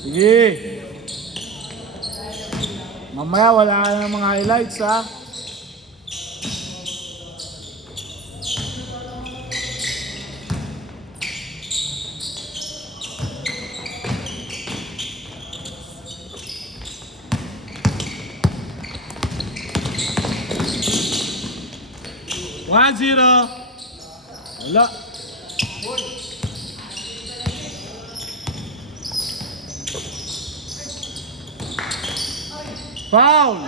Sige. Mamaya wala ka ng mga highlights ha. One zero. Wala. Foul.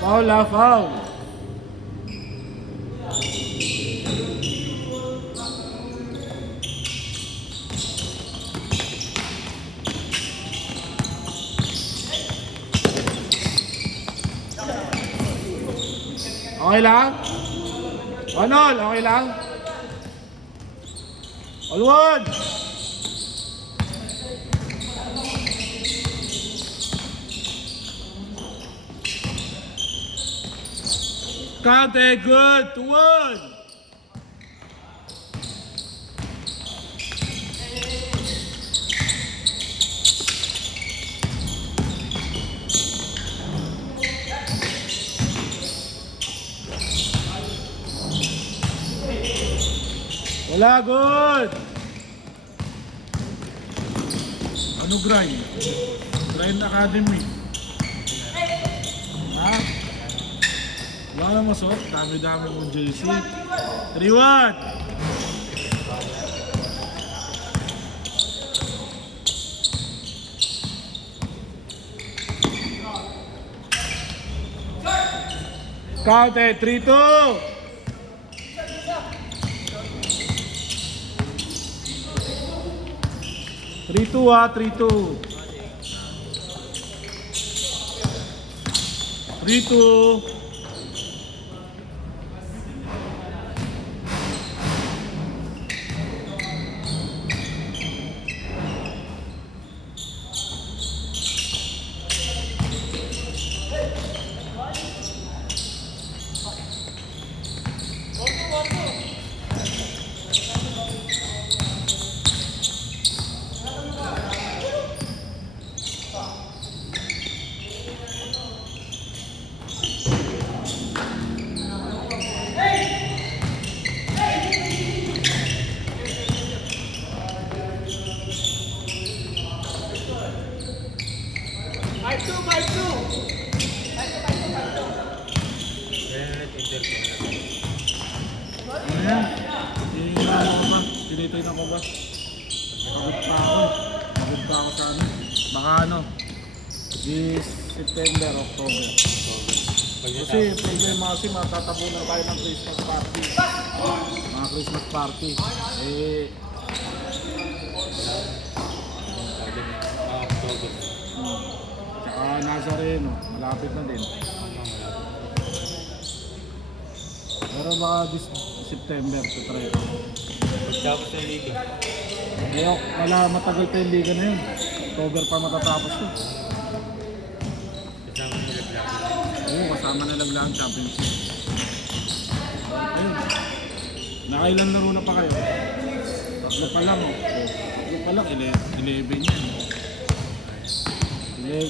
Foul lah, foul. Okay lang? Onol, okay lang? All one. Count it, good, 2-1. Wala, good. Ano grind? Grind Academy. Ha? Wala na masok, dami-dami mong JC. 3-1. Count it, 3-2. 3-2 ha, 3-2. 3-2. Ayan, tinitay na ko ba? Pagod pa ako eh. Pagod pa ako sa ano. Baka ano, this September, October. Kasi problema kasi matatabunan tayo ng Christmas party. Mga Christmas party. Eh, tsaka Nazareno, malapit na din. Pero baka this September to try ko. Pagtapos na yung liga. Ayok, wala matagal pa yung liga na yun. October pa matatapos to. Kasama nila Black. Oo, kasama na lang championship. Ayun. Nakailan laro na pa kayo? Tatlo pa lang oh. Tatlo pa lang, 11 yan.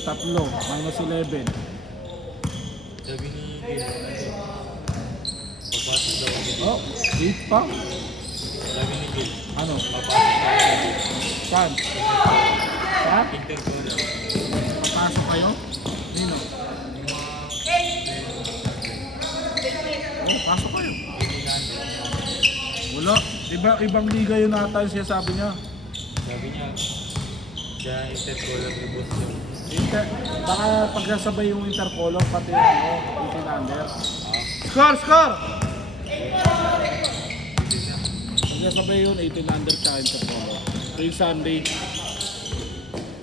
Tatlo, minus 11. Sabi ni Gil, papasok daw ako dito. Oh, 8 pa? Sabi ni Gil, Ano? papasok daw ako dito. Saan? Saan? Inter ko na. Papasok kayo? Nino? Yung mga Oh, pasok kayo. Wala. Ibang liga yun ata yung siya sabi niya. sabi niya, siya Inter ko lang ibos yung Baka pagsasabay yung intercolor pati yung 18 under. Score! Score! Pagsasabay yun 18 under sa intercolor. So yung Sunday.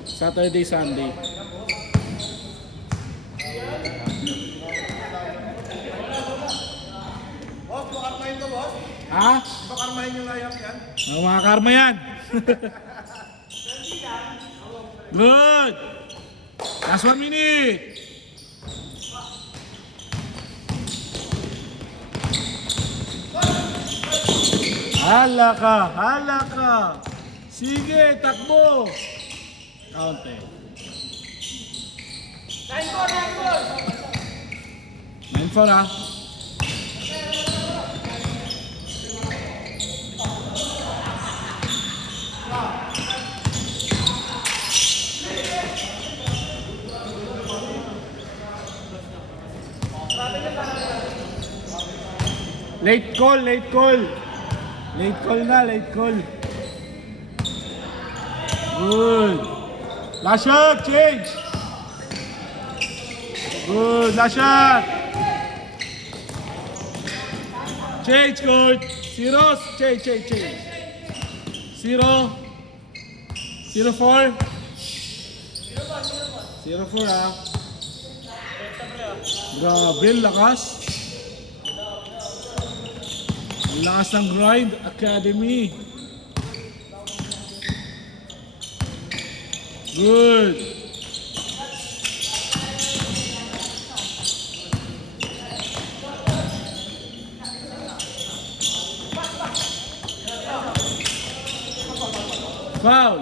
Saturday, Sunday. Boss, makarmahin ka, boss? Ha? Makarmahin yung layup yan? Mga karma yan. Good! Last 1 minute! Hala ka, hala ka. Sige, takbo. Kaunti. 9-4 ah. Late call, late call. Late call na, late call. Good. Last shot, change. Good, last shot. Change, coach. Zero, change. 0. 0-4. 0-4 ah. Grabe, lakas. Ang lakas ng Grind Academy. Good. Foul.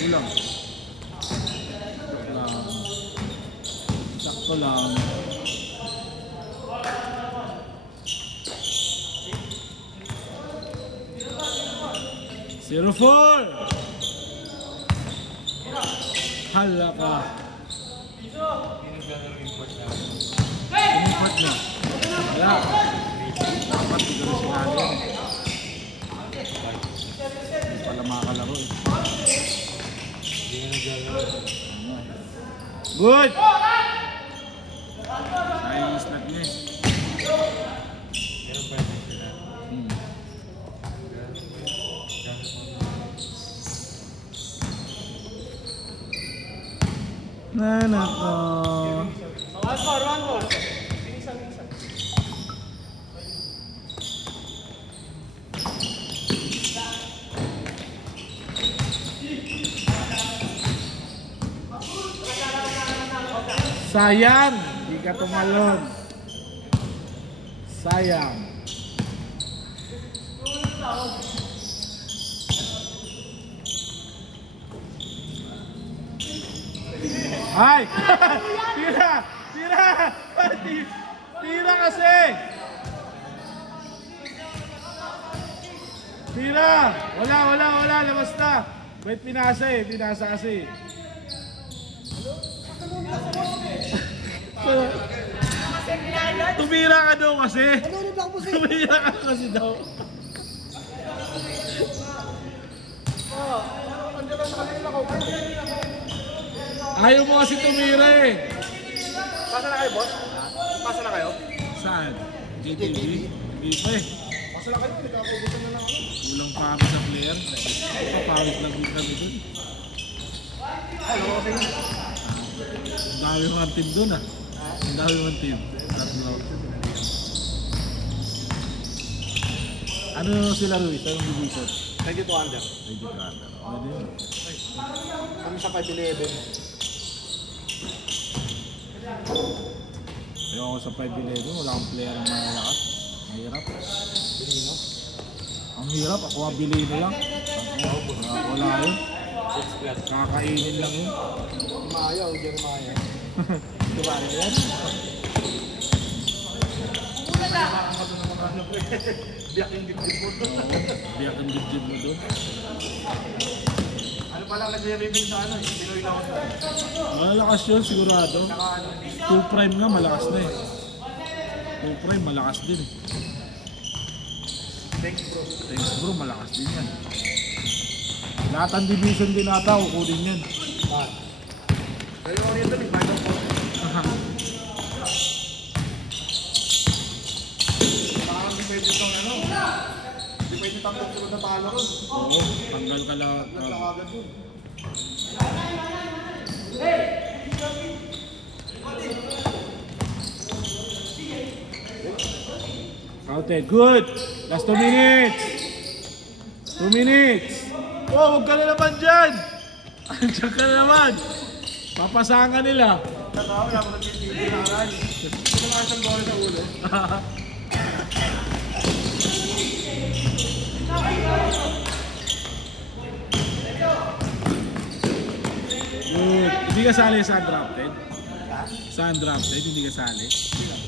Kulang. Sakto lang. Zero 4. Hala ka. Tumipot na. Wala. Dapat hindi ko sinali yan. Hindi pala makakalaro eh. Hindi na naglalaro. Good! Sayang yung snap niya eh. Meron ba yun sila? Nanako. One more. Sayang! Hindi ka tumalon. Sayang. Ay! Tira! Tira! Tira kasi! Tira! Wala! Labas na! Wait, pinasa eh. Pinasa kasi. Tumira ka daw kasi. Tumira ka kasi daw. Ayaw mo kasi tumira eh. Pasa na kayo, boss? Pasa na kayo? Saan? JTV? Hindi pa eh. Pasa na kayo, nagkakaubusan na lang ako. Kulang pa kami sa player. Papawit lang din kami dun. Hello, okay. Ang dami mga team dun ah. Ang dami mga team. Tatlo. Ano sila Ruiz? Anong division? 22 under. Ay, di ka. Pwede yun. Kami sa 5'11". Ayoko sa 5-11, wala akong player na malalakas. Mahirap. Bilino. Ang hirap, ako ang bilhin lang. Wala yun. 6 plus. Kakainin lang yun. Maya o Jeremiah. Diba na yan? Biyak yung dibdib mo. Oo, biyak ang dibdib mo doon. Ano pa lang nag-review sa ano, Pinoy lang ako. Malakas yun, sigurado. 2 prime nga, malakas na eh. 2 prime, malakas din eh. Thanks, bro. Thanks bro, malakas din yan. Lahat ang division din ata, kukunin yan. Pero yung oriental, may Bible po. Parang hindi pwede itong ano. Hindi pwede tatlong sunod na talo ron. Oo, tanggal ka lahat. Nagkakagad yun. Counted, good! Last 2 minutes! 2 minutes! Oh, huwag ka na naman dyan! Andiyan ka na naman! Papasahan ka nila. Tatawa, wala ko nagtitigil na aral. Hindi naman isang goal sa ulo. Good. Hindi ka sali sa undrafted? Sa undrafted, hindi ka sali?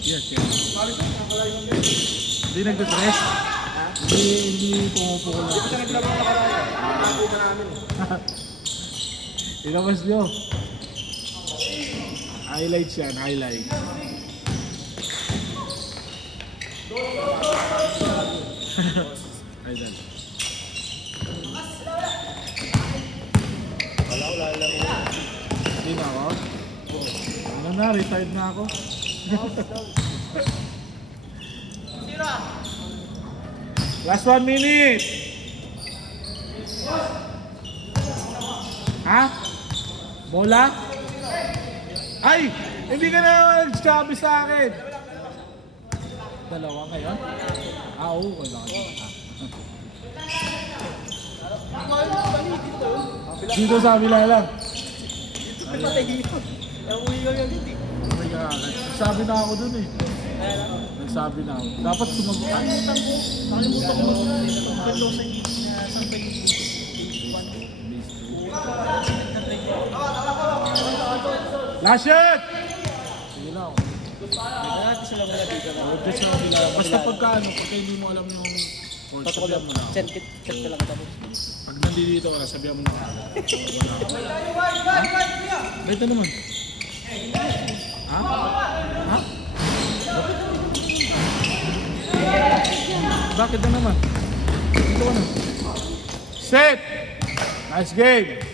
Yes, yes. Balik ko, nakakala yung game. Hindi nagtitress? Hindi pumupukol na. Kasi naglaro na nakalaya. Nakapo ka namin. Ikabas nyo. Highlights yan, highlight. Idol. Wala lang. Hindi na ako? Ano na, retired na ako. Last 1 minute. Ha? Bola? Ay! Hindi ka na nagsabi sa akin. Dalawa ngayon? Oo, kailangan. Dito sa kabila lang. May kakagat. Nagsabi na ako dun eh. Nagsabi na ako. Dapat sumagot. Nakalimutan ko. Last shot! Sige na ako. Huwag sa kabila. Basta pagka hindi mo alam yung court, sabihan mo na. Check ka lang tapos. Pag nandito ka, sabihan mo na. Wala ako. Ito naman. Ha? Ha? Bakit na naman? Dito ka na. Set! Nice game!